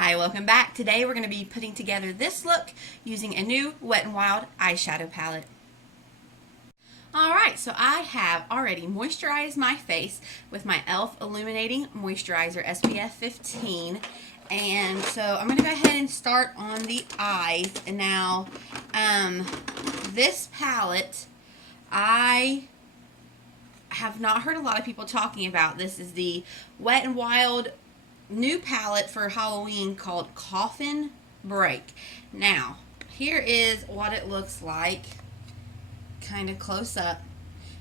Hi, welcome back. Today we're going to be putting together this look using a new Wet n Wild eyeshadow palette. Alright, so I have already moisturized my face with my e.l.f. Illuminating Moisturizer SPF 15. And so I'm going to go ahead and start on the eyes. And now, this palette, I have not heard a lot of people talking about. This is the Wet n Wild new palette for Halloween called Coffin Break. Now, here is what it looks like, kind of close up.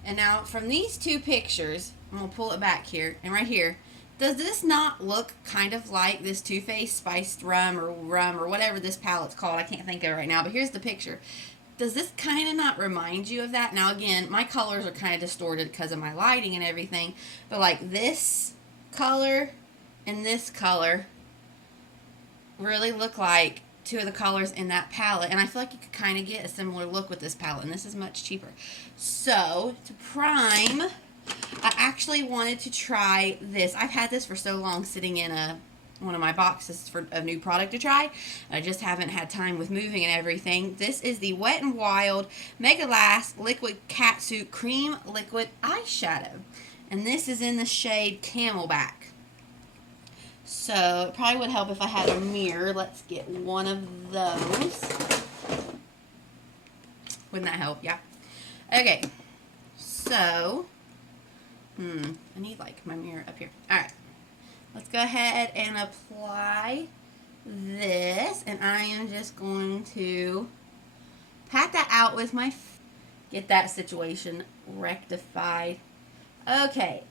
And now, from these two pictures, I'm going to pull it back here, and right here, does this not look kind of like this Too Faced Spiced Rum or whatever this palette's called? I can't think of it right now, but here's the picture. Does this kind of not remind you of that? Now, again, my colors are kind of distorted because of my lighting and everything, but like this color and this color really look like two of the colors in that palette, and I feel like you could kind of get a similar look with this palette, and this is much cheaper. So, to prime, I actually wanted to try this. I've had this for so long sitting in one of my boxes for a new product to try. I just haven't had time with moving and everything. This is the Wet n Wild Megalast Liquid Catsuit Cream Liquid Eyeshadow, and this is in the shade Camelback. So, it probably would help if I had a mirror. Let's get one of those. Wouldn't that help? Yeah. Okay. So, I need, like, my mirror up here. Alright. Let's go ahead and apply this. And I am just going to pat that out with my... Get that situation rectified. Okay,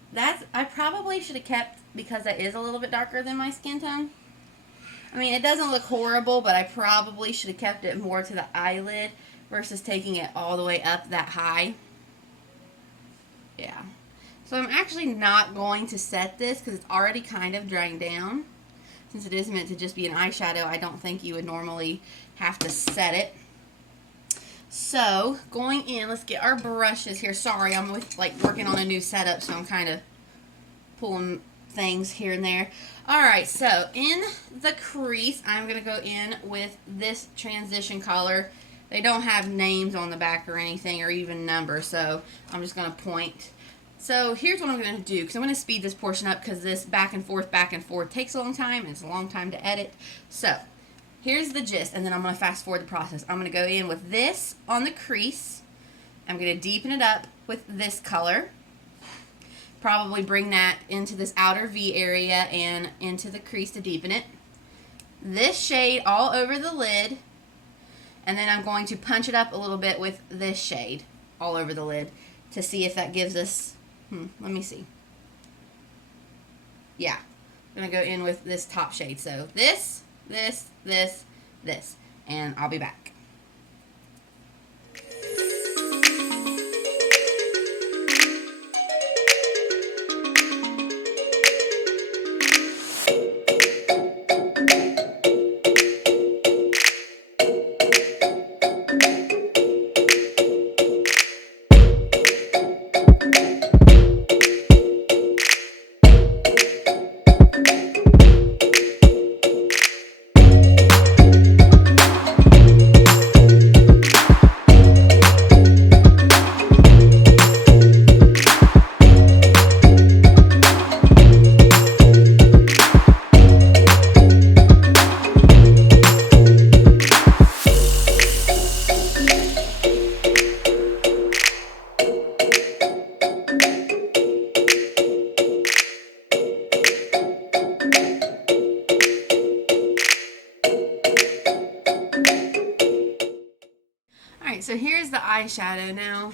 I probably should have kept, because that is a little bit darker than my skin tone. I mean, it doesn't look horrible, but I probably should have kept it more to the eyelid versus taking it all the way up that high. Yeah. So I'm actually not going to set this because it's already kind of drying down. Since it is meant to just be an eyeshadow, I don't think you would normally have to set it. So, going in, let's get our brushes here. Sorry, I'm working on a new setup, so I'm kind of pulling things here and there. Alright, so in the crease, I'm going to go in with this transition color. They don't have names on the back or anything, or even numbers, so I'm just going to point. So, here's what I'm going to do, because I'm going to speed this portion up, because this back and forth takes a long time, and it's a long time to edit. So, here's the gist, and then I'm going to fast forward the process. I'm going to go in with this on the crease. I'm going to deepen it up with this color. Probably bring that into this outer V area and into the crease to deepen it. This shade all over the lid. And then I'm going to punch it up a little bit with this shade all over the lid to see if that gives us... let me see. Yeah. I'm going to go in with this top shade. So this, and I'll be back. So here's the eyeshadow. Now,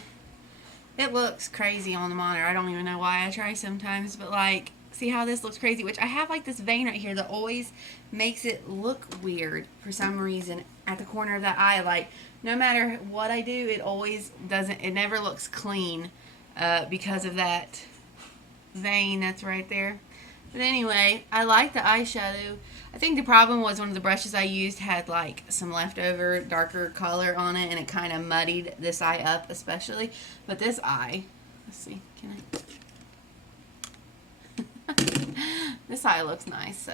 it looks crazy on the monitor. I don't even know why I try sometimes, but like, see how this looks crazy? Which I have like this vein right here that always makes it look weird for some reason at the corner of that eye. Like, no matter what I do, it always doesn't, it never looks clean because of that vein that's right there. But anyway, I like the eyeshadow. I think the problem was one of the brushes I used had like some leftover darker color on it, and it kind of muddied this eye up especially. But this eye, let's see, can I? This eye looks nice, so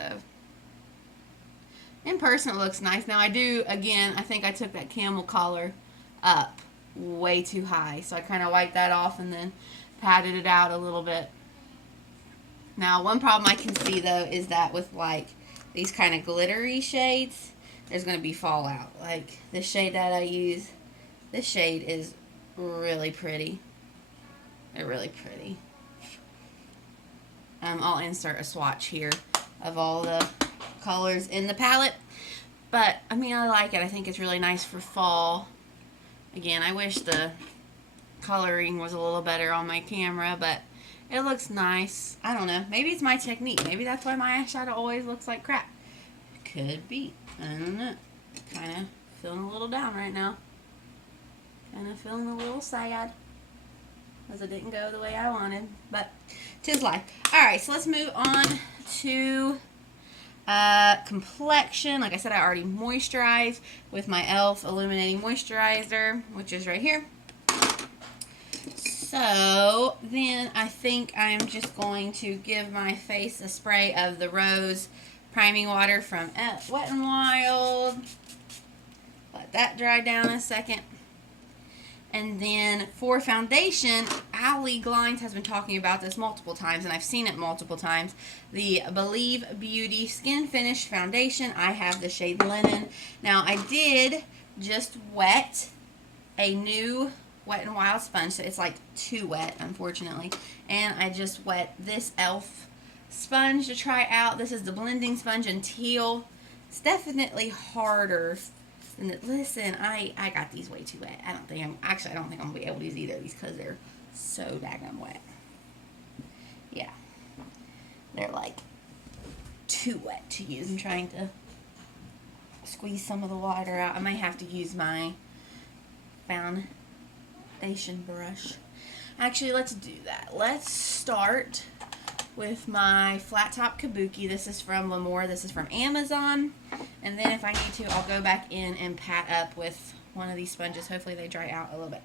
In person it looks nice. Now I do, again, I think I took that camel collar up way too high. So I kind of wiped that off and then patted it out a little bit. Now one problem I can see though is that with like these kind of glittery shades, there's going to be fallout. Like this shade that I use, this shade is really pretty. They're really pretty. I'll insert a swatch here of all the colors in the palette. But, I mean, I like it. I think it's really nice for fall. Again, I wish the coloring was a little better on my camera, but it looks nice. I don't know. Maybe it's my technique. Maybe that's why my eyeshadow always looks like crap. Could be. I don't know. Kind of feeling a little down right now. Kind of feeling a little sad because it didn't go the way I wanted, but 'tis life. Alright, so let's move on to complexion. Like I said, I already moisturized with my e.l.f. Illuminating Moisturizer, which is right here. So then I think I'm just going to give my face a spray of the Rose Priming Water from Wet n Wild. Let that dry down a second. And then for foundation, Allie Glines has been talking about this multiple times, and I've seen it multiple times. The Believe Beauty Skin Finish Foundation. I have the shade Linen. Now, I did just wet a new Wet n Wild sponge. So it's like too wet, unfortunately. And I just wet this e.l.f. sponge to try out. This is the blending sponge in teal. It's definitely harder. And listen, I got these way too wet. I don't think I'm gonna be able to use either of these because they're so daggone wet. Yeah, they're like too wet to use. I'm trying to squeeze some of the water out. I might have to use my foundation brush. Actually, let's do that. Let's start with my flat top kabuki. This is from L'Amour. This is from Amazon. And then if I need to, I'll go back in and pat up with one of these sponges. Hopefully they dry out a little bit.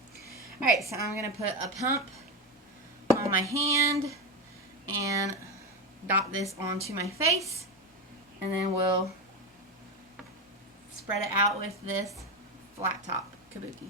Alright, so I'm going to put a pump on my hand and dot this onto my face. And then we'll spread it out with this flat top kabuki.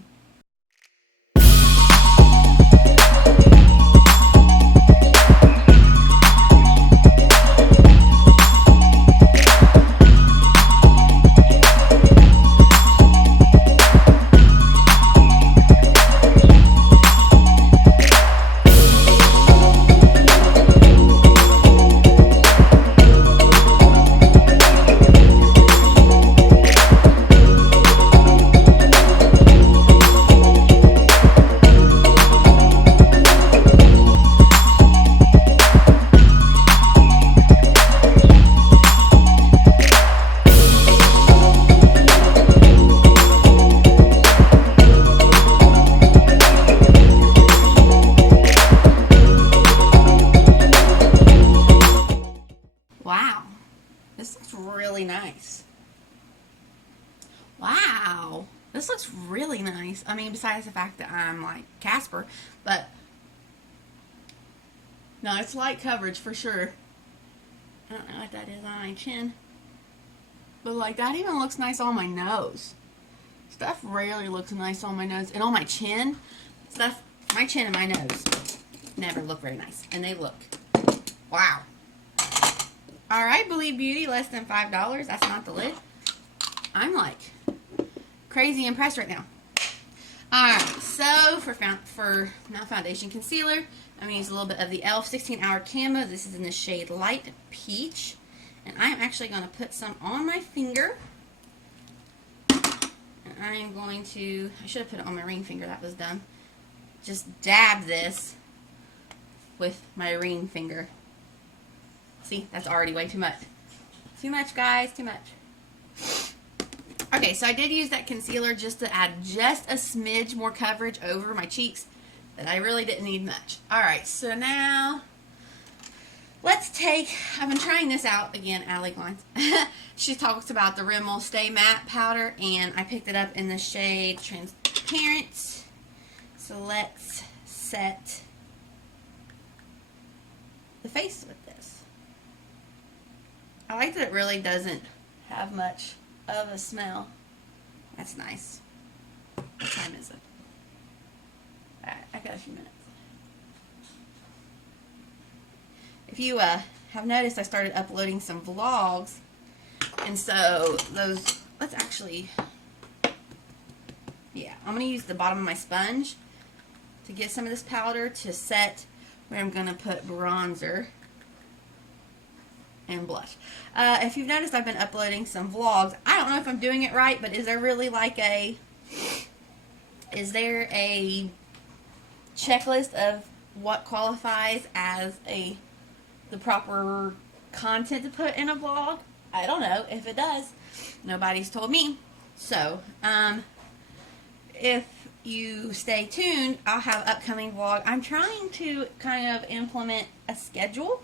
Wow, this looks really nice. Wow, this looks really nice. I mean, besides the fact that I'm like Casper, but no, it's light coverage for sure. I don't know what that is on my chin, but like that even looks nice on my nose. Stuff rarely looks nice on my nose, and on my chin, my chin and my nose never look very nice, and they look, wow. Alright, Believe Beauty, less than $5. That's not the lid. I'm like crazy impressed right now. Alright, so for not foundation, concealer, I'm going to use a little bit of the e.l.f. 16-Hour Camo. This is in the shade Light Peach. And I'm actually going to put some on my finger. And I'm going to, I should have put it on my ring finger, that was dumb. Just dab this with my ring finger. See, that's already way too much. Too much, guys, too much. Okay, so I did use that concealer just to add just a smidge more coverage over my cheeks, but I really didn't need much. Alright, so now let's take, I've been trying this out again, Allie Glines. She talks about the Rimmel Stay Matte Powder, and I picked it up in the shade Transparent. So let's set the face with this. I like that it really doesn't have much of a smell. That's nice. What time is it? Alright, I got a few minutes. If you have noticed, I started uploading some vlogs, and so those, let's actually, yeah, I'm going to use the bottom of my sponge to get some of this powder to set where I'm going to put bronzer and blush. If you've noticed, I've been uploading some vlogs. I don't know if I'm doing it right, but is there really like a checklist of what qualifies as the proper content to put in a vlog? I don't know. If it does, nobody's told me. So, if you stay tuned, I'll have upcoming vlog. I'm trying to kind of implement a schedule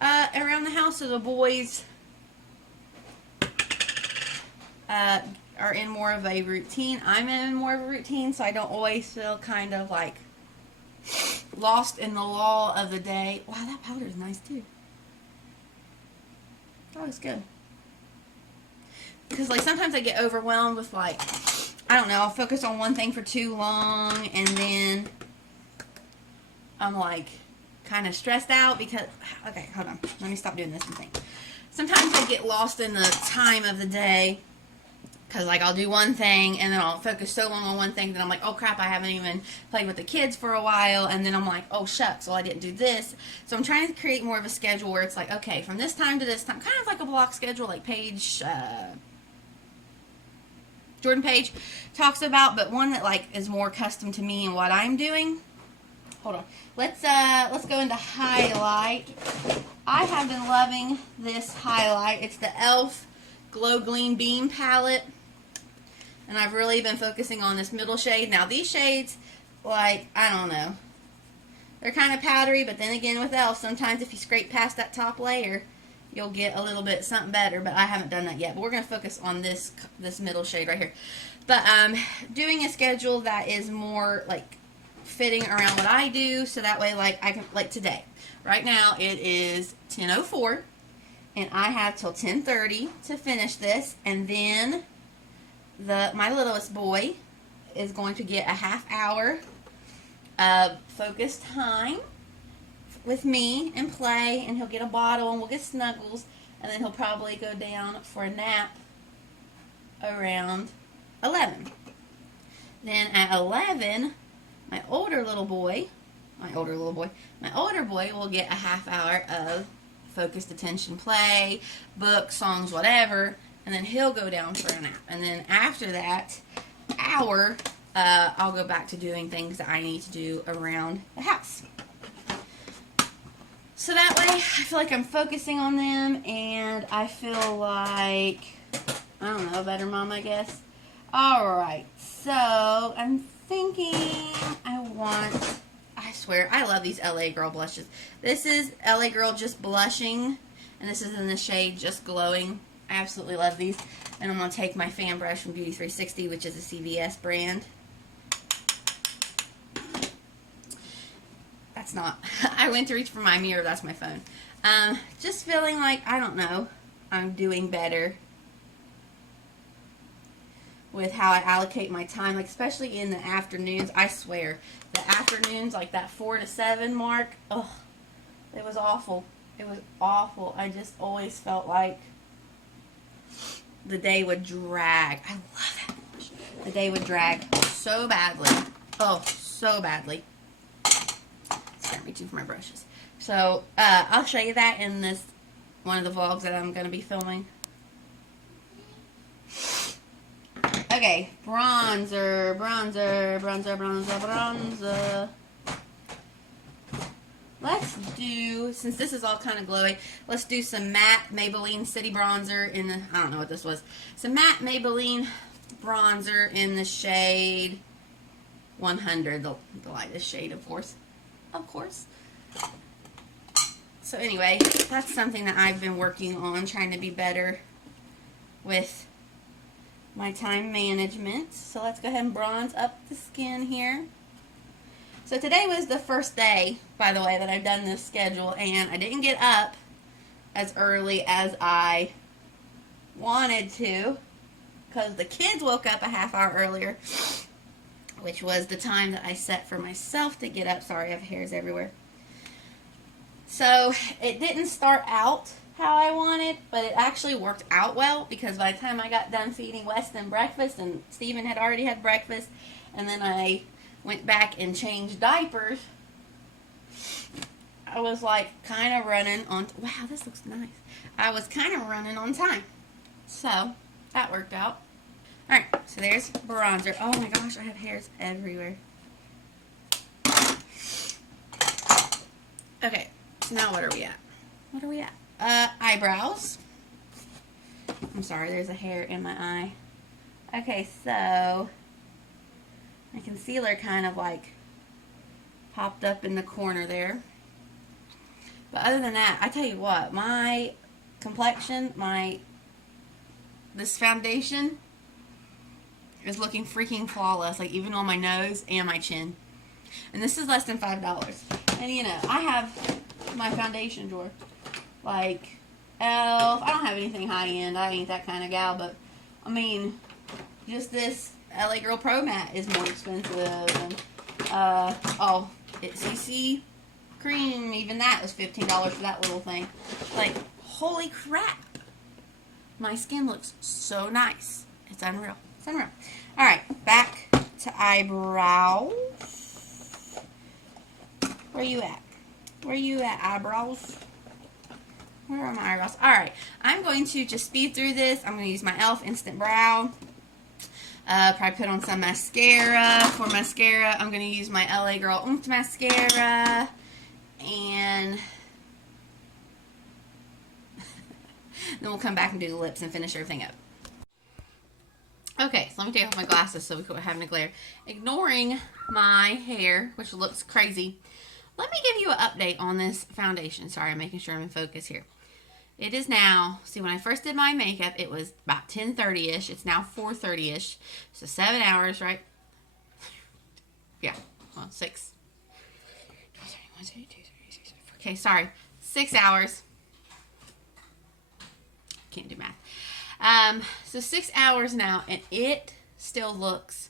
around the house so the boys are in more of a routine. I'm in more of a routine, so I don't always feel kind of like lost in the law of the day. Wow, that powder is nice too. That looks good. Because like sometimes I get overwhelmed with like, I don't know, I'll focus on one thing for too long and then I'm like kind of stressed out because, okay, hold on. Let me stop doing this thing. Sometimes I get lost in the time of the day because like I'll do one thing and then I'll focus so long on one thing that I'm like, oh crap, I haven't even played with the kids for a while, and then I'm like, oh shucks, well I didn't do this. So I'm trying to create more of a schedule where it's like, okay, from this time to this time, kind of like a block schedule like Jordan Page talks about, but one that like is more custom to me and what I'm doing. Hold on. Let's go into highlight. I have been loving this highlight. It's the e.l.f. Glow Gleam Beam palette. And I've really been focusing on this middle shade. Now these shades, like, I don't know. They're kind of powdery, but then again with e.l.f., sometimes if you scrape past that top layer, you'll get a little bit something better, but I haven't done that yet. But we're going to focus on this middle shade right here. But doing a schedule that is more like fitting around what I do, so that way like I can, like today. Right now it is 10:04 and I have till 10:30 to finish this, and then my littlest boy is going to get a half hour of focused time with me and play, and he'll get a bottle and we'll get snuggles, and then he'll probably go down for a nap around 11. Then at 11, my older boy will get a half hour of focused attention play, book, songs, whatever, and then he'll go down for a nap. And then after that hour, I'll go back to doing things that I need to do around the house. So that way, I feel like I'm focusing on them, and I feel like, I don't know, a better mom, I guess. Alright, so I'm thinking I swear, I love these LA Girl blushes. This is LA Girl Just Blushing, and this is in the shade Just Glowing. I absolutely love these. And I'm going to take my fan brush from Beauty 360, which is a CVS brand. That's not, I went to reach for my mirror, that's my phone. Just feeling like, I don't know, I'm doing better with how I allocate my time, like especially in the afternoons. I swear, the afternoons, like that 4 to 7 mark, ugh, it was awful. It was awful. I just always felt like the day would drag. I love that brush. The day would drag so badly. Oh, so badly. Scared me too for my brushes. So, I'll show you that in this one of the vlogs that I'm going to be filming. Okay, bronzer. Let's do, since this is all kind of glowy, let's do some matte Maybelline City Bronzer in the, I don't know what this was. Some matte Maybelline bronzer in the shade 100, the lightest shade, of course. Of course. So anyway, that's something that I've been working on, trying to be better with my time management. So let's go ahead and bronze up the skin here. So today was the first day, by the way, that I've done this schedule, and I didn't get up as early as I wanted to. because the kids woke up a half hour earlier, which was the time that I set for myself to get up. Sorry, I have hairs everywhere. So it didn't start out how I wanted, but it actually worked out well, because by the time I got done feeding Weston breakfast, and Steven had already had breakfast, and then I went back and changed diapers, I was like kind of running on, wow, this looks nice. I was kind of running on time. So that worked out. Alright, so there's bronzer. Oh my gosh, I have hairs everywhere. Okay, so now what are we at? What are we at? Eyebrows. I'm sorry, there's a hair in my eye. Okay, so my concealer kind of like popped up in the corner there. But other than that, I tell you what, my complexion, this foundation is looking freaking flawless, like even on my nose and my chin. And this is less than $5. And you know, I have my foundation drawer. Like e.l.f. I don't have anything high end. I ain't that kind of gal, but I mean, just this LA Girl Pro Matte is more expensive. And oh, it's CC cream. Even that was $15 for that little thing. Like, holy crap! My skin looks so nice. It's unreal. It's unreal. All right, back to eyebrows. Where you at? Where you at, eyebrows? Where are my eyebrows? Alright, I'm going to just speed through this. I'm going to use my e.l.f. Instant Brow. Probably put on some mascara. For mascara, I'm going to use my LA Girl Oomphd mascara. And then we'll come back and do the lips and finish everything up. Okay, so let me take off my glasses so we quit having a glare. Ignoring my hair, which looks crazy, let me give you an update on this foundation. Sorry, I'm making sure I'm in focus here. It is now, see, when I first did my makeup, it was about 10:30-ish. It's now 4:30-ish. So 7 hours, right? Yeah, well, 6. Okay, sorry. 6 hours. Can't do math. So 6 hours now, and it still looks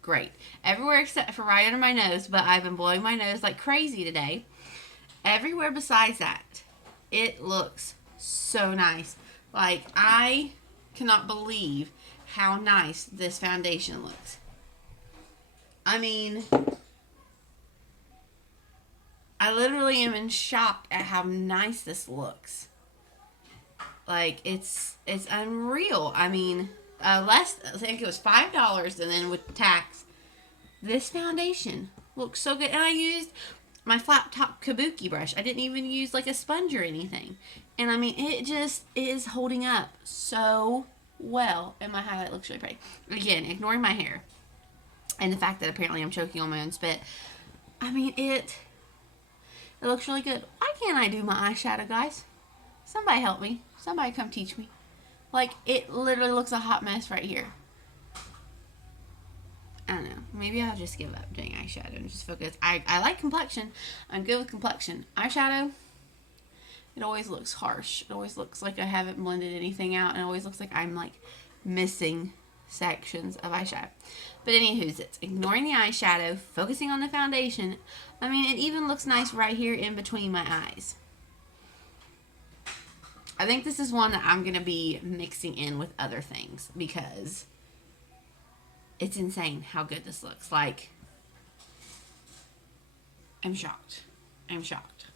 great. Everywhere except for right under my nose, but I've been blowing my nose like crazy today. Everywhere besides that, it looks so nice. Like, I cannot believe how nice this foundation looks. I mean, I literally am in shock at how nice this looks. Like, it's unreal. I mean, I think it was $5, and then with tax, this foundation looks so good. And I used my flat top kabuki brush. I didn't even use like a sponge or anything. And I mean, it just is holding up so well. And my highlight looks really pretty. Again, ignoring my hair and the fact that apparently I'm choking on my own spit. I mean, it looks really good. Why can't I do my eyeshadow, guys? Somebody help me. Somebody come teach me. Like, it literally looks a hot mess right here. I don't know. Maybe I'll just give up doing eyeshadow and just focus. I like complexion. I'm good with complexion. Eyeshadow, it always looks harsh. It always looks like I haven't blended anything out. And it always looks like I'm, like, missing sections of eyeshadow. But anywho's, it's ignoring the eyeshadow, focusing on the foundation. I mean, it even looks nice right here in between my eyes. I think this is one that I'm going to be mixing in with other things because it's insane how good this looks. Like, I'm shocked. I'm shocked.